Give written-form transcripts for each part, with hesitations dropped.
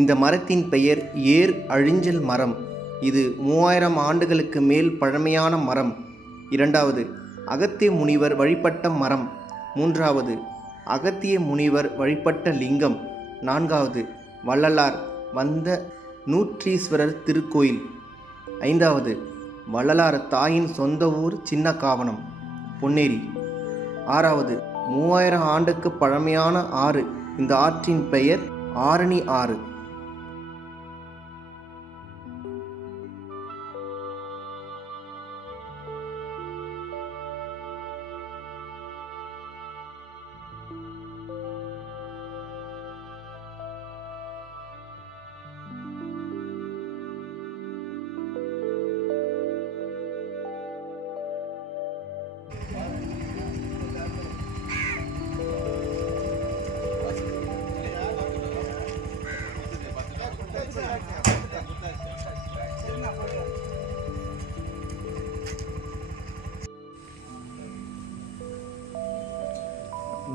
இந்த மரத்தின் பெயர் ஏர் அழிஞ்சல் மரம். இது 3000 ஆண்டுகளுக்கு மேல் பழமையான மரம். 2வது, அகத்திய முனிவர் வழிபட்ட மரம். 3வது, அகத்திய முனிவர் வழிபட்ட லிங்கம். 4வது, வள்ளலார் வந்த நூற்றீஸ்வரர் திருக்கோயில். 5வது, வள்ளலார் தாயின் சொந்த ஊர் சின்னக்காவனம் பொன்னேரி. 6வது, 3000 ஆண்டுக்கு பழமையான ஆறு. இந்த ஆற்றின் பெயர் ஆரணி ஆறு.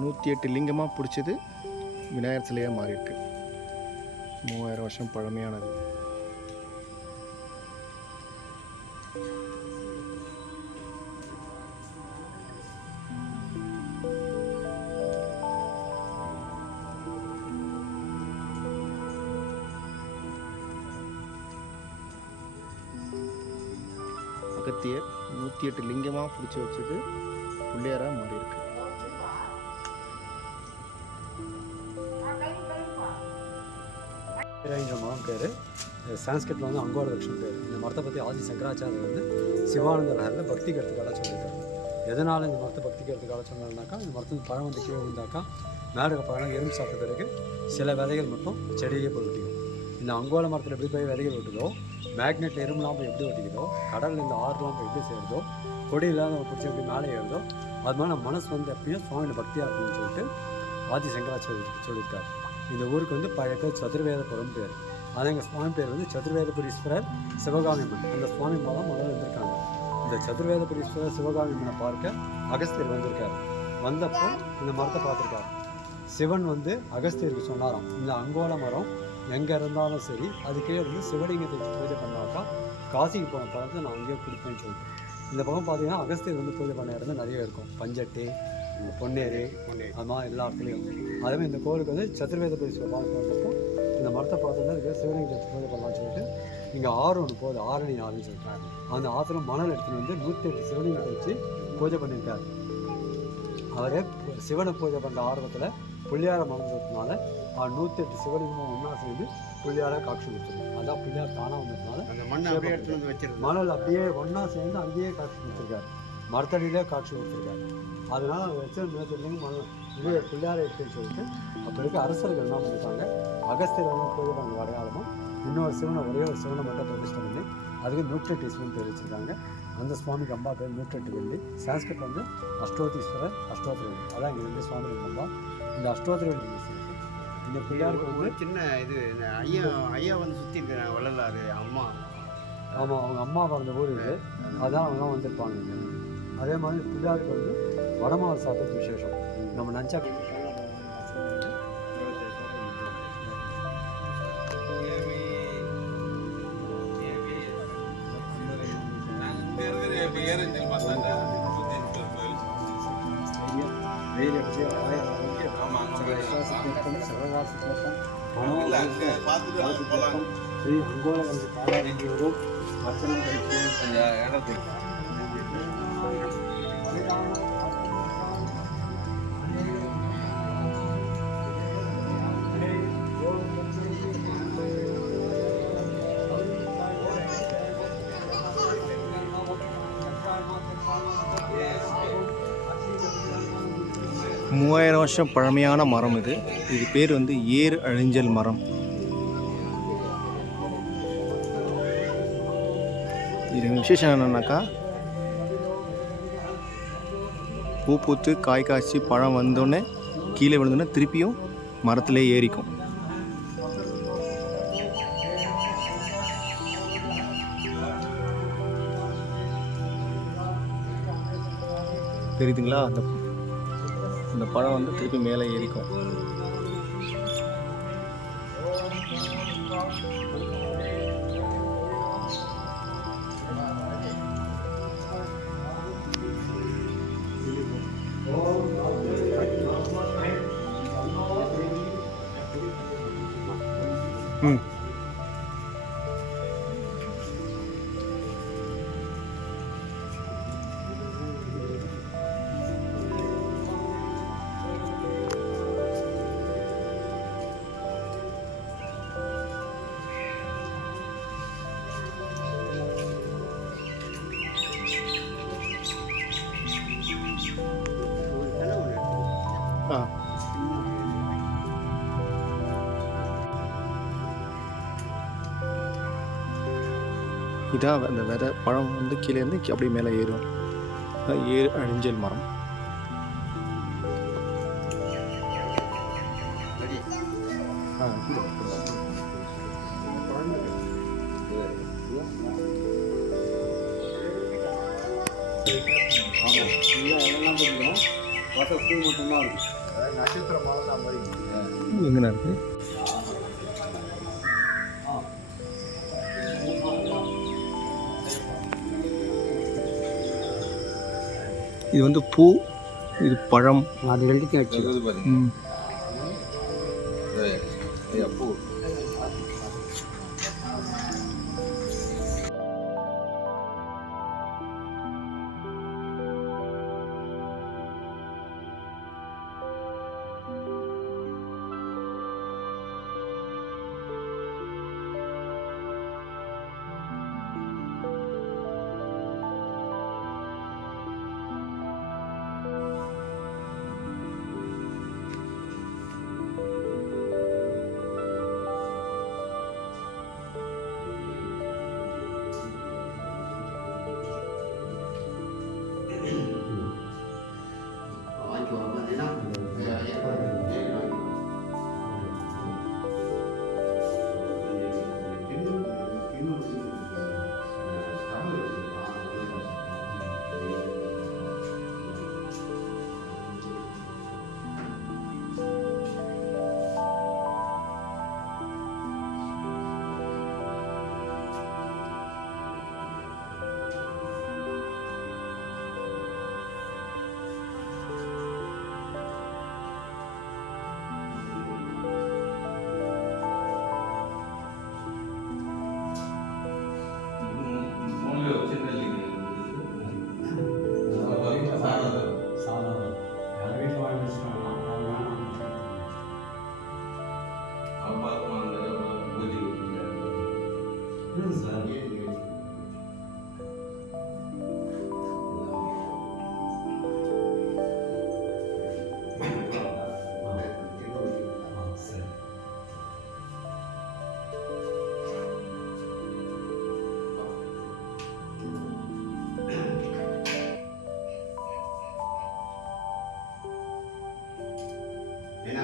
நூற்றி 8 லிங்கமாக பிடிச்சது விநாயகர் சிலையாக மாறியிருக்கு. 3000 வருஷம் பழமையானது. அகத்தியர் 108 லிங்கமாக பிடிச்சி வச்சது பிள்ளையாராக மாறியிருக்கு. இந்த மரம் பேர் சான்ஸ்கிரிட்டில் வந்து அங்கோல விருட்சம் பேர். இந்த மரத்தை பற்றி ஆதி சங்கராச்சாரியர் வந்து சிவானந்த லஹரில் பக்தி கருத்துக்காக சொல்லியிருக்காரு. எதனால் இந்த மரத்தை பக்தி கருத்துக்காக சொன்னாருனாக்கா, இந்த மரத்துக்கு பழம் வந்து கீழே விழுந்தாக்கா மேலே பழம் எறும்பு சாப்பிட்ட பிறகு சில விதைகள் மட்டும் செடியிலே போய் ஒட்டிக்கும். இந்த அங்கோல மரத்தில் எப்படி போய் விதைகள் ஒட்டுதோ, மேக்னெட்டில் எறும்புலாம் போய் எப்படி ஒட்டிக்குதோ, கடலில் இந்த ஆறுலாம் போய் எப்படி சேருதோ, கொடியெல்லாம் நம்ம பிடிச்சி எப்படி மேலே ஏறுதோ, அது மாதிரி நம்ம மனசு வந்து எப்பயும் சுவாமியோட பக்தியாக இருக்குன்னு சொல்லிட்டு ஆதி சங்கராச்சாரியர் சொல்லியிருக்காரு. இந்த ஊருக்கு வந்து பழக்க சதுர்வேதபுரம் பேர். அது எங்கள் சுவாமி பேர் வந்து சதுர்வேதபுரீஸ்வரர் சிவகாமியம்மன். அந்த சுவாமி மூலம் முதல்ல இருந்திருக்காங்க. இந்த சதுர்வேதபுரீஸ்வரர் சிவகாமியம்மனை பார்க்க அகஸ்தியர் வந்திருக்கார். வந்தப்போ இந்த மரத்தை பார்த்துருக்காரு. சிவன் வந்து அகஸ்தியருக்கு சொன்னாராம், இந்த அங்கோல மரம் எங்கே இருந்தாலும் சரி அதுக்கே வந்து சிவலிங்கத்தை பூஜை பண்ணாக்கா காசிக்கு போன பழத்தை நான் அங்கேயே கொடுப்பேன்னு சொல்லிட்டு. இந்த பக்கம் பார்த்தீங்கன்னா அகஸ்தியர் வந்து பூஜை பண்ண இடம் நிறைய இருக்கும். பஞ்சட்டி, பொன்னேரி, அது மாதிரி எல்லா இடத்துலையும். அதேமாதிரி இந்த கோவிலுக்கு வந்து சதுர்வேதபுரீஸ்வரர் பார்க்க வந்தப்போ இந்த மரத்தை பார்த்தோன்னா இதுக்கு சிவலிங்கத்தை பூஜை பண்ணலாம்னு சொல்லிட்டு இங்கே ஆறு ஒன்று போகுது, ஆரணி ஆறுன்னு சொல்லிட்டாங்க. அந்த ஆற்றுல மணல் எடுத்துன்னு வந்து 108 சிவலிங்கத்தை வச்சு பூஜை பண்ணியிருக்காரு. அவரே சிவனை பூஜை பண்ணுற ஆர்வத்தில் பிள்ளையார மறந்துறதுனால 108 சிவலிங்கமும் ஒன்றா சேர்ந்து பிள்ளையாராக காட்சி கொடுத்துருக்காங்க. அதான் பிள்ளையார் தானாக வந்ததுனால அந்த மணல் அப்படியே ஒன்றா சேர்ந்து அங்கேயே காட்சி கொடுத்துருக்காரு. மரத்தடியிலே காட்சி கொடுத்துருக்காரு. அதனால் அதை வச்சு மேற்கொண்டு மணல் இதே பிள்ளையாரை எடுத்துன்னு சொல்லிட்டு அப்போ இருக்க அரசர்கள் என்ன பண்ணியிருக்காங்க, அகஸ்தியர் வந்து பூஜை பண்ண அடையாளமும் இன்னொரு சிவனை ஒரே ஒரு சிவனை மட்டும் பிரதிஷ்டை பண்ணி அதுக்கு 108 சிவன் பேர் வச்சுருக்காங்க. அந்த சுவாமிக்கு அம்பா பேர் 108 வெள்ளி. சான்ஸ்கிரிட் வந்து அஷ்டோத்தீஸ்வரர், அஷ்டோத்திரவெள்ளி. அதான் இங்கே வந்து சுவாமி அம்பா. இந்த அஷ்டோத்திரவெள்ளி இந்த பிள்ளையாருக்கு வந்து சின்ன இது ஐயா வந்து சுற்றி இருக்கிறாங்க வள்ளலார் அம்மா. ஆமாம், அவங்க அம்மா பிறந்த ஊர் இது. அதான் அவங்களாம் வந்திருப்பாங்க. அதே மாதிரி பிள்ளையாருக்கு வந்து வடமாறு சாப்பிட்றது விசேஷம். நம்ம நினச்சா ஸ்ரீ அங்கோல வந்து பாலாவூரும் அர்ச்சனம் கழிச்சு மூவாயிரம் வருஷம் பழமையான மரம் இது. இது பேர் வந்து ஏர் அழிஞ்சல் மரம். இது விசேஷம் என்னன்னாக்கா, பூ பூத்து காய் காய்ச்சி பழம் வந்தோடனே கீழே விழுந்தோடனே திருப்பியும் மரத்திலே ஏறிக்கும். தெரியுதுங்களா? அந்த பழம் வந்து திருப்பி மேலே ஏறிக்கும். ம் ஒரு தலை ஒன்று எடுத்துக்கோ. ஆ இதான் அந்த விதை பழம் வந்து கீழே இருந்து அப்படியே மேலே ஏறும். அதான் அழிஞ்சல் மரம். ரெடி. ஆ ஆமாம், இல்லை எல்லாம் தெரியும். பார்த்தா பூ மட்டும்தான் இருக்கும். நட்சத்திர மாலை தான் மாதிரி. எங்கண்ணா இருக்கு? இது வந்து பூ, இது பழம். அது ரெண்டுத்தையும் வச்சு ம் வாங்கிக்குவாங்க ஏன்னா சாதாரணம் யார் வீட்டில் வாங்கி வச்சுருக்காங்க அவங்க வேணாம். இல்லை சார் சரி ஏன்னா